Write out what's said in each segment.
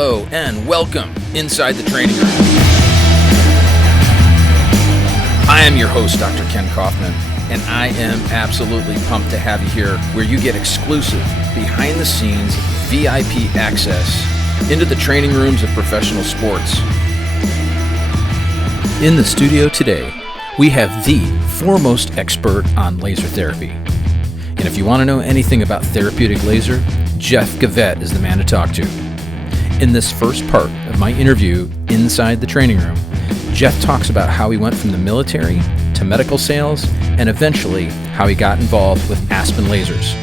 Hello, and welcome inside the training room. I am your host, Dr. Ken Kaufman, and I am absolutely pumped to have you here where you get exclusive, behind-the-scenes, VIP access into the training rooms of professional sports. In the studio today, we have the foremost expert on laser therapy. And if you want to know anything about therapeutic laser, Jeff Gavette is the man to talk to. In this first part of my interview inside the training room, Jeff talks about how he went from the military to medical sales and eventually how he got involved with Aspen Lasers.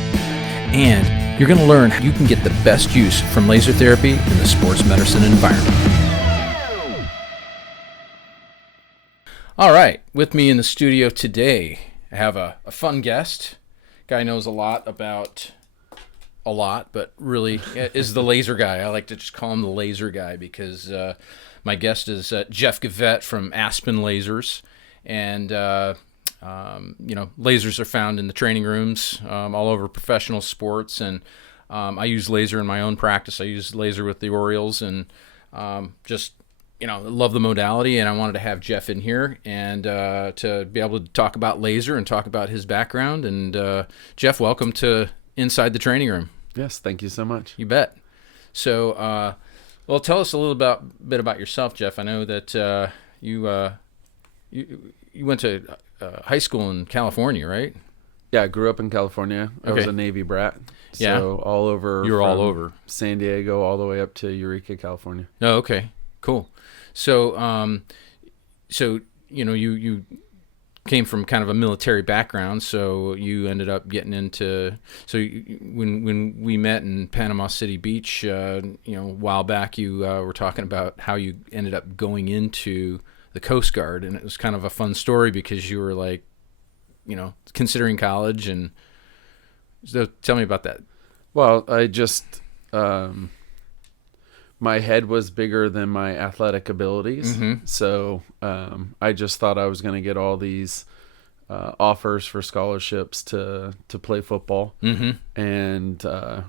And you're going to learn how you can get the best use from laser therapy in the sports medicine environment. All right, with me in the studio today, I have a fun guest. Guy knows a lot, but really is the laser guy. I like to just call him the laser guy because my guest is Jeff Gavette from Aspen Lasers. And, lasers are found in the training rooms all over professional sports. And I use laser in my own practice. I use laser with the Orioles and love the modality. And I wanted to have Jeff in here and to be able to talk about laser and talk about his background. And Jeff, welcome to Inside the Training Room. Yes, thank you so much. You bet. So, tell us a little bit about yourself, Jeff. I know that you went to high school in California, right? Yeah, I grew up in California. I was a Navy brat. So all over. You were all over. San Diego all the way up to Eureka, California. Oh, okay. Cool. So, you came from kind of a military background, so you ended up getting into. So when we met in Panama City Beach, a while back, you were talking about how you ended up going into the Coast Guard, and it was kind of a fun story because you were like, considering college, and so tell me about that. Well, I just my head was bigger than my athletic abilities, so I just thought I was going to get all these offers for scholarships to play football, and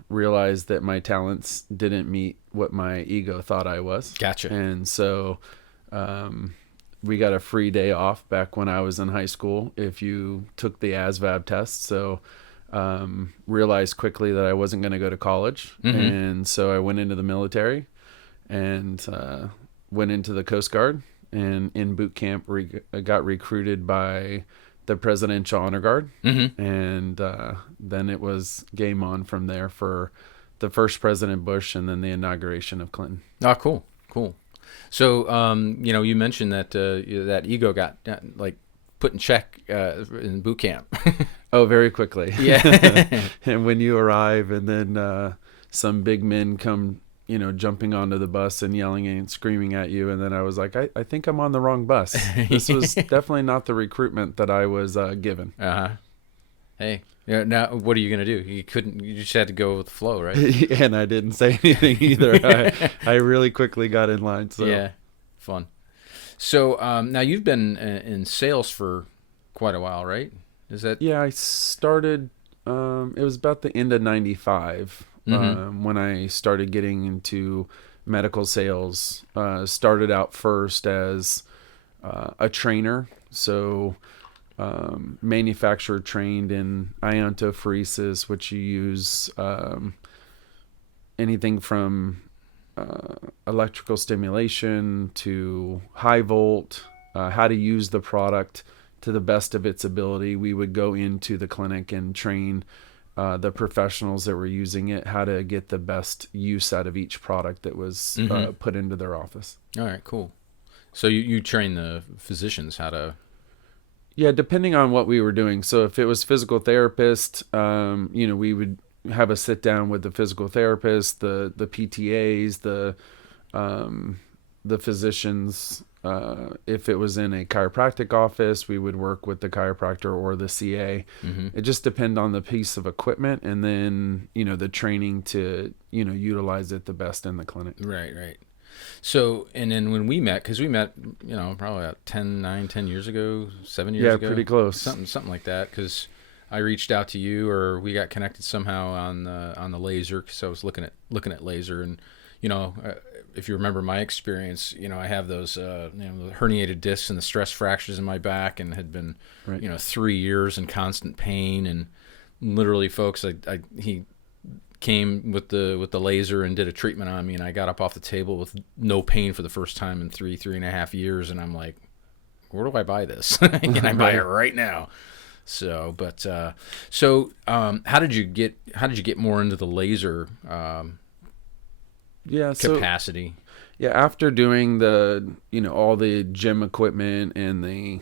realized that my talents didn't meet what my ego thought I was. Gotcha. And so we got a free day off back when I was in high school if you took the ASVAB test. So realized quickly that I wasn't going to go to college, and so I went into the military and went into the Coast Guard, and in boot camp got recruited by the Presidential Honor Guard, and then it was game on from there for the first President Bush and then the inauguration of Clinton. Oh, cool. So, you mentioned that that ego got put in check in boot camp. Oh, very quickly. Yeah. And when you arrive and then some big men come, jumping onto the bus and yelling and screaming at you. And then I was like, I think I'm on the wrong bus. This was definitely not the recruitment that I was given. Uh-huh. Hey, now what are you going to do? You just had to go with the flow, right? And I didn't say anything either. I really quickly got in line. So. Yeah, fun. So now you've been in sales for quite a while, right? Is that? Yeah, I started, it was about the end of 95 when I started getting into medical sales. Started out first as a trainer. So manufacturer trained in iontophoresis, which you use anything from electrical stimulation to high volt, how to use the product to the best of its ability. We would go into the clinic and train the professionals that were using it how to get the best use out of each product that was put into their office. All right, cool. So you train the physicians how to... Yeah, depending on what we were doing. So if it was physical therapist, we would have a sit down with the physical therapist, the PTAs, the physicians. If it was in a chiropractic office, we would work with the chiropractor or the CA. It just depended on the piece of equipment and then, the training to, utilize it the best in the clinic. Right. So, and then when we met, because we met, probably about 10 years ago, 7 years ago. Yeah, pretty close. Something like that, because I reached out to you, or we got connected somehow on the laser, because I was looking at laser, and if you remember my experience, I have those, the herniated discs and the stress fractures in my back, and had been, Right. 3 years in constant pain. And literally, folks, he came with the laser and did a treatment on me, and I got up off the table with no pain for the first time in 3.5 years. And I'm like, where do I buy this? Can I buy it right now? So, how did you get more into the laser capacity? After doing the, all the gym equipment and the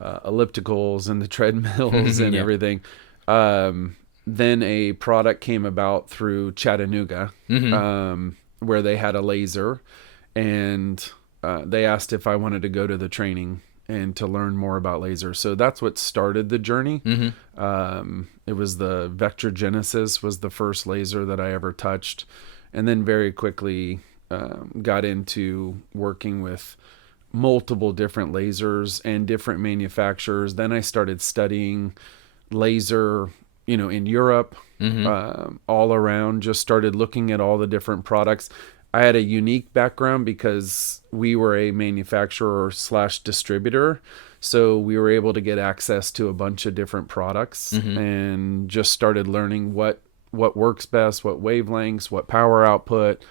ellipticals and the treadmills and everything, then a product came about through Chattanooga, where they had a laser, and they asked if I wanted to go to the training and to learn more about lasers. So that's what started the journey. It was the Vector Genesis was the first laser that I ever touched. And then very quickly got into working with multiple different lasers and different manufacturers. Then I started studying laser, in Europe, all around, just started looking at all the different products. I had a unique background because we were a manufacturer / distributor. So we were able to get access to a bunch of different products and just started learning what works best, what wavelengths, what power output.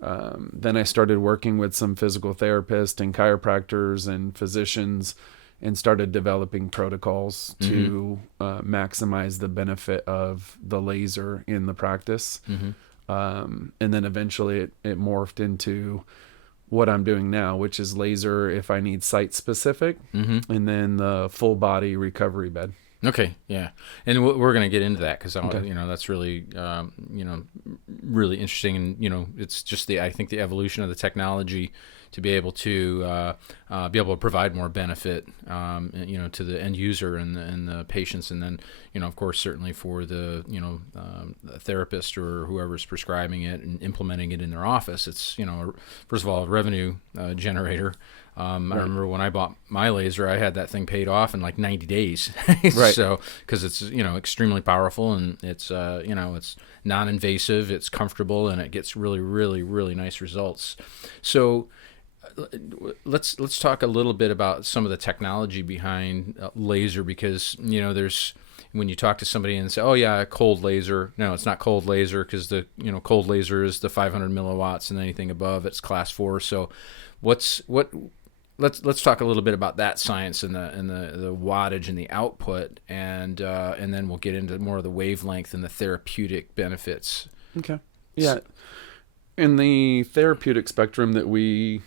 Then I started working with some physical therapists and chiropractors and physicians, and started developing protocols to maximize the benefit of the laser in the practice. And then eventually it morphed into what I'm doing now, which is laser if I need site specific, and then the full body recovery bed. Okay, yeah, and we're going to get into that because that's really really interesting, and it's just I think the evolution of the technology to be able to provide more benefit, to the end user and the patients, and then of course certainly for the the therapist or whoever's prescribing it and implementing it in their office. It's first of all a revenue generator. I remember when I bought my laser, I had that thing paid off in like 90 days. Right. So, because it's, extremely powerful, and it's, it's non-invasive, it's comfortable, and it gets really, really, really nice results. So let's talk a little bit about some of the technology behind laser, because, there's, when you talk to somebody and say, oh yeah, cold laser. No, it's not cold laser, because the, cold laser is the 500 milliwatts, and anything above it's class 4. So let's talk a little bit about that science and the wattage and the output, and then we'll get into more of the wavelength and the therapeutic benefits. Okay. Yeah. In the therapeutic spectrum that we,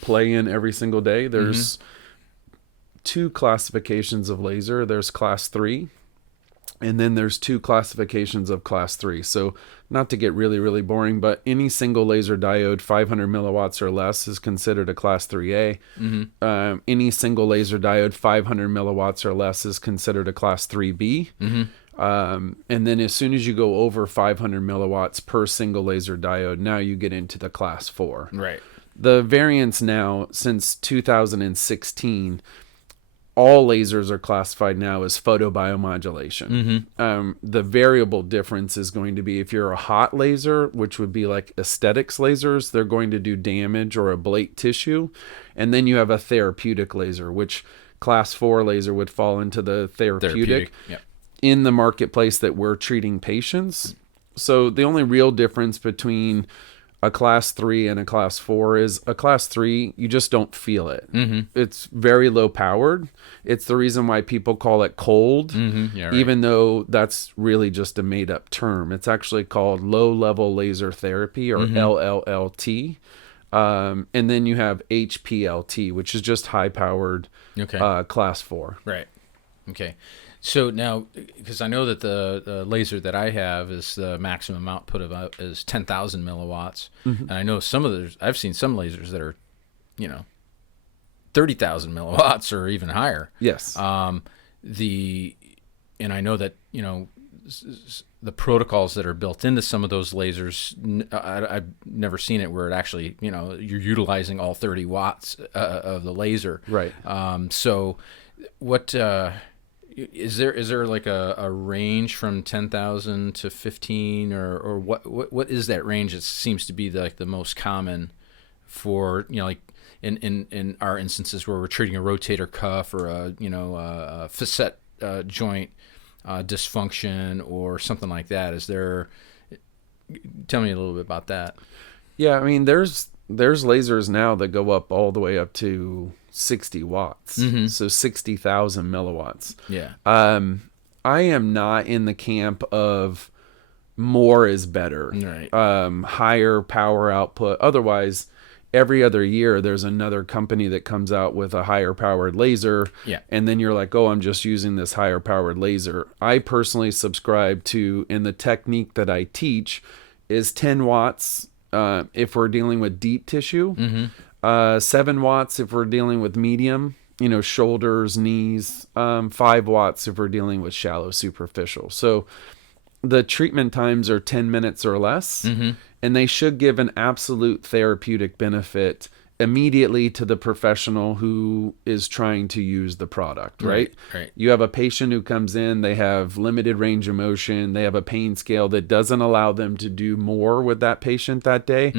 play in every single day, there's two classifications of laser. There's class 3, and then there's two classifications of class 3. So not to get really, really boring, but any single laser diode 500 milliwatts or less is considered a class 3A. Any single laser diode 500 milliwatts or less is considered a class 3B. And then as soon as you go over 500 milliwatts per single laser diode, now you get into the class 4. Right. The variants now, since 2016, all lasers are classified now as photobiomodulation. The variable difference is going to be if you're a hot laser, which would be like aesthetics lasers, they're going to do damage or ablate tissue. And then you have a therapeutic laser, which class 4 laser would fall into the therapeutic. Yep. In the marketplace that we're treating patients. So the only real difference between a class 3 and a class 4 is a class 3, you just don't feel it. It's very low powered. It's the reason why people call it cold, even though that's really just a made up term. It's actually called low level laser therapy, or LLLT. And then you have HPLT, which is just high powered class 4. Right. Okay. So now, because I know that the laser that I have is the maximum output of is 10,000 milliwatts, and I know I've seen some lasers that are, 30,000 milliwatts or even higher. Yes. And I know that the protocols that are built into some of those lasers, I've never seen it where it actually, you're utilizing all 30 watts of the laser. Right. So what? is there like a range from 10,000 to 15, or what is that range? It seems to be like the most common for, like in our instances where we're treating a rotator cuff or a facet joint dysfunction or something like that. Tell me a little bit about that. Yeah, I mean, there's lasers now that go up all the way up to 60 watts, so 60,000 milliwatts. Yeah. I am not in the camp of more is better, right. Higher power output. Otherwise, every other year there's another company that comes out with a higher powered laser, and then you're like, oh, I'm just using this higher powered laser. I personally subscribe to, and the technique that I teach is 10 watts if we're dealing with deep tissue, 7 watts if we're dealing with medium, shoulders, knees, 5 watts if we're dealing with shallow superficial. So the treatment times are 10 minutes or less, and they should give an absolute therapeutic benefit immediately to the professional who is trying to use the product, right? Right. You have a patient who comes in, they have limited range of motion, they have a pain scale that doesn't allow them to do more with that patient that day.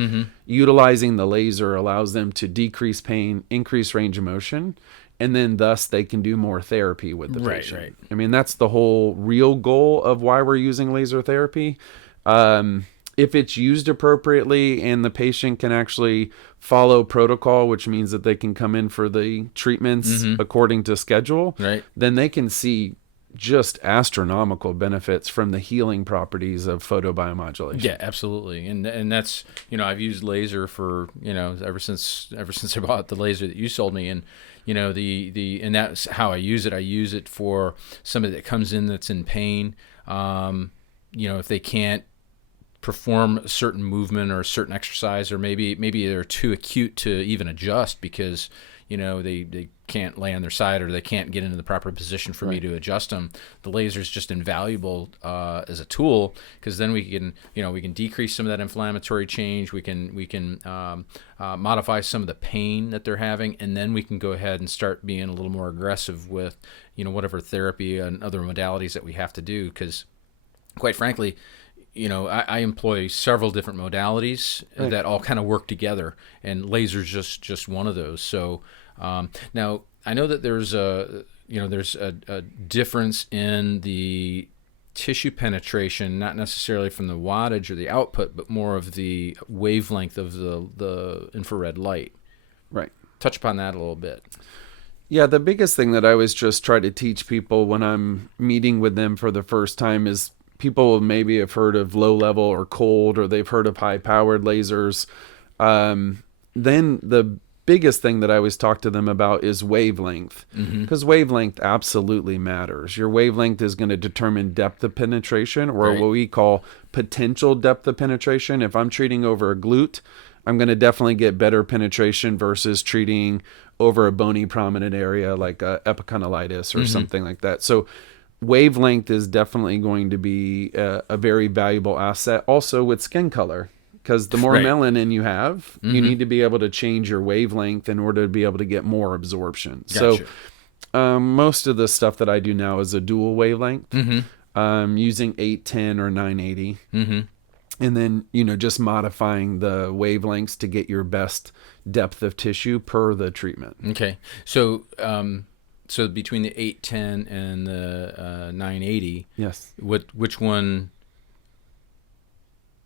Utilizing the laser allows them to decrease pain, increase range of motion, and then thus they can do more therapy with the patient. Right. I mean, that's the whole real goal of why we're using laser therapy. If it's used appropriately and the patient can actually follow protocol, which means that they can come in for the treatments according to schedule, then they can see just astronomical benefits from the healing properties of photobiomodulation. Yeah, absolutely. And that's, I've used laser for, ever since I bought the laser that you sold me, and and that's how I use it. I use it for somebody that comes in that's in pain. If they can't perform a certain movement or a certain exercise, or maybe they're too acute to even adjust because they can't lay on their side, or they can't get into the proper position for me to adjust them. The laser is just invaluable as a tool, because then we can decrease some of that inflammatory change. We can modify some of the pain that they're having, and then we can go ahead and start being a little more aggressive with whatever therapy and other modalities that we have to do. Because quite frankly, I employ several different modalities that all kind of work together, and laser's just one of those. So now I know that there's a difference in the tissue penetration, not necessarily from the wattage or the output, but more of the wavelength of the infrared light. Right. Touch upon that a little bit. Yeah, the biggest thing that I always just try to teach people when I'm meeting with them for the first time is, people maybe have heard of low level or cold, or they've heard of high powered lasers. Then the biggest thing that I always talk to them about is wavelength, because wavelength absolutely matters. Your wavelength is going to determine depth of penetration, or what we call potential depth of penetration. If I'm treating over a glute, I'm going to definitely get better penetration versus treating over a bony prominent area like epicondylitis or something like that. So wavelength is definitely going to be a very valuable asset. Also with skin color, because the more melanin you have, you need to be able to change your wavelength in order to be able to get more absorption. Gotcha. So most of the stuff that I do now is a dual wavelength, using 810 or 980. And then, just modifying the wavelengths to get your best depth of tissue per the treatment. Okay. So between the 810 and the 980, yes, which one?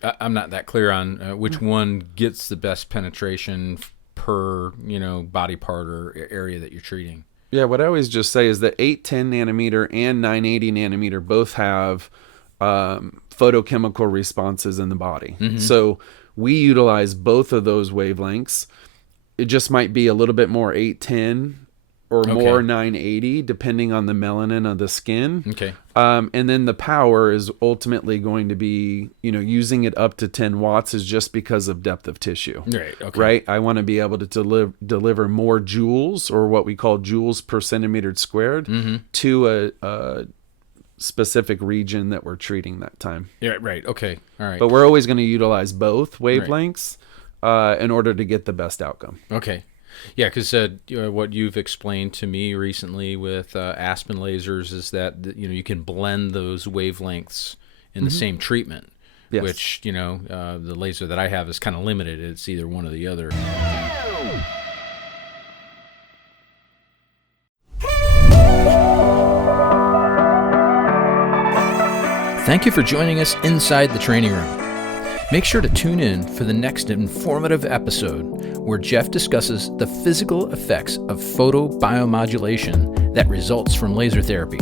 I'm not that clear on which one gets the best penetration per body part or area that you're treating. Yeah, what I always just say is that 810 nanometer and 980 nanometer both have photochemical responses in the body. So we utilize both of those wavelengths. It just might be a little bit more 810 or more 980, depending on the melanin of the skin. Okay. And then the power is ultimately going to be, using it up to 10 watts is just because of depth of tissue. Right. Okay. Right. I want to be able to deliver more joules, or what we call joules per centimeter squared, to a specific region that we're treating that time. Yeah. Right. Okay. All right. But we're always going to utilize both wavelengths in order to get the best outcome. Okay. Yeah, because what you've explained to me recently with Aspen Lasers is that you can blend those wavelengths in the same treatment, Yes. which the laser that I have is kind of limited. It's either one or the other. Thank you for joining us inside the training room. Make sure to tune in for the next informative episode where Jeff discusses the physical effects of photobiomodulation that results from laser therapy.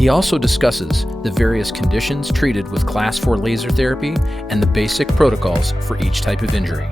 He also discusses the various conditions treated with Class 4 laser therapy and the basic protocols for each type of injury.